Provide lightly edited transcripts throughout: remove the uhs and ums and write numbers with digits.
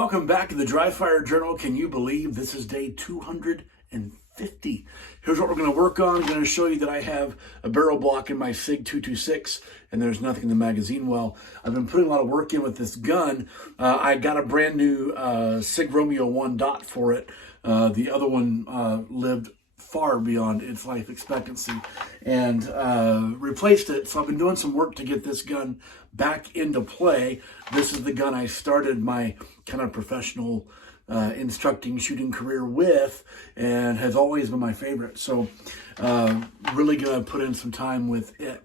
Welcome back to the Dry Fire Journal. Can you believe this is day 250? Here's what we're going to work on. I'm going to show you that I have a barrel block in my SIG 226 and there's nothing in the magazine well. I've been putting a lot of work in with this gun. I got a brand new SIG Romeo 1 dot for it. The other one lived far beyond its life expectancy and replaced it. So I've been doing some work to get this gun back into play. This is the gun I started my kind of professional instructing shooting career with and has always been my favorite. So really gonna put in some time with it.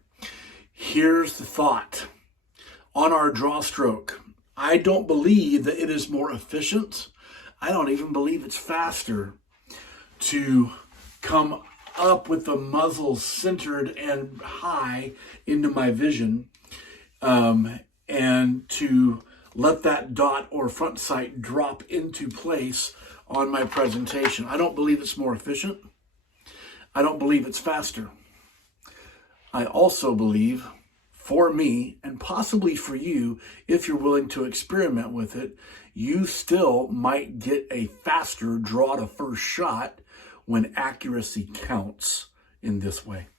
Here's the thought on our draw stroke. I don't believe that it is more efficient. I don't even believe it's faster to come up with the muzzle centered and high into my vision and to let that dot or front sight drop into place on my presentation. I don't believe it's more efficient. I don't believe it's faster. I also believe for me, and possibly for you, if you're willing to experiment with it, you still might get a faster draw to first shot when accuracy counts in this way.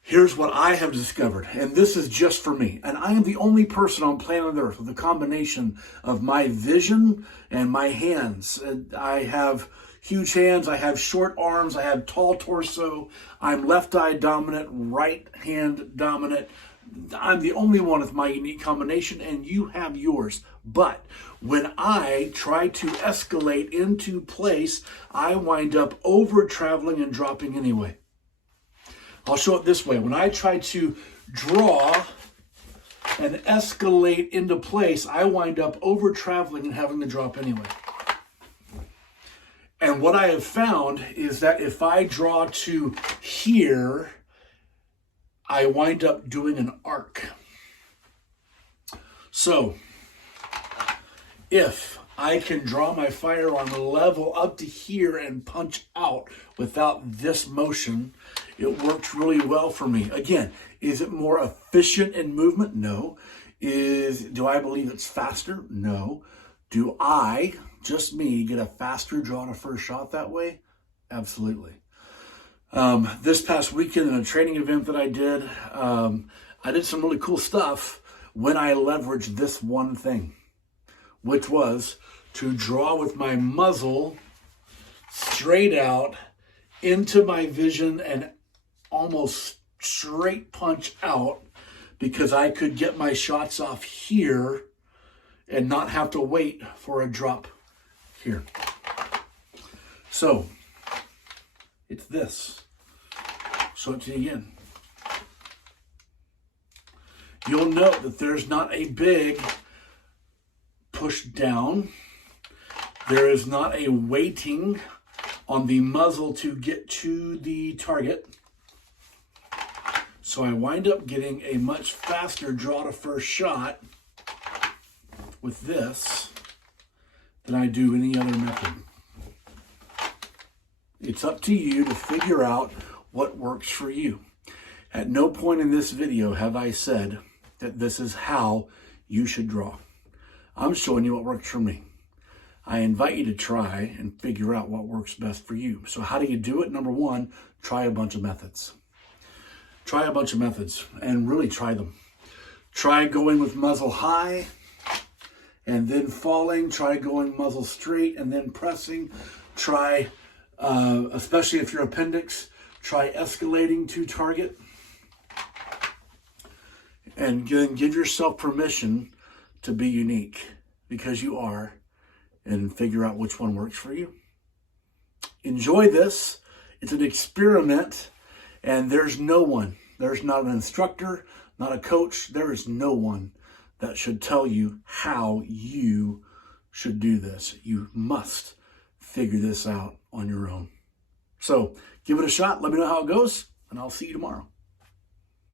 Here's what I have discovered, and this is just for me. And I am the only person on planet Earth with a combination of my vision and my hands. And I have huge hands, I have short arms, I have tall torso, I'm left eye dominant, right hand dominant. I'm the only one with my unique combination, and you have yours. But when I try to escalate into place, I wind up over traveling and dropping anyway. I'll show it this way. When I try to draw and escalate into place, I wind up over traveling and having to drop anyway. And what I have found is that if I draw to here, I wind up doing an arc. So if I can draw my firearm level up to here and punch out without this motion, it works really well for me. Again, is it more efficient in movement? No. Do I believe it's faster? No. Do I, just me, get a faster draw to first shot that way? Absolutely. This past weekend in a training event that I did some really cool stuff when I leveraged this one thing, which was to draw with my muzzle straight out into my vision and almost straight punch out, because I could get my shots off here and not have to wait for a drop here. So it's this. Show it to you again. You'll note that there's not a big push down. There is not a waiting on the muzzle to get to the target. So I wind up getting a much faster draw to first shot with this than I do any other method. It's up to you to figure out what works for you. At no point in this video have I said that this is how you should draw. I'm showing you what works for me. I invite you to try and figure out what works best for you. So how do you do it? Number one, try a bunch of methods. Try a bunch of methods and really try them. Try going with muzzle high and then falling. Try going muzzle straight and then pressing. Try, especially if you're appendix, try escalating to target. And then give yourself permission to be unique, because you are, and figure out which one works for you. Enjoy this. It's an experiment, and there's not an instructor, not a coach. There is no one that should tell you how you should do this. You must figure this out on your own. So give it a shot. Let me know how it goes, and I'll see you tomorrow.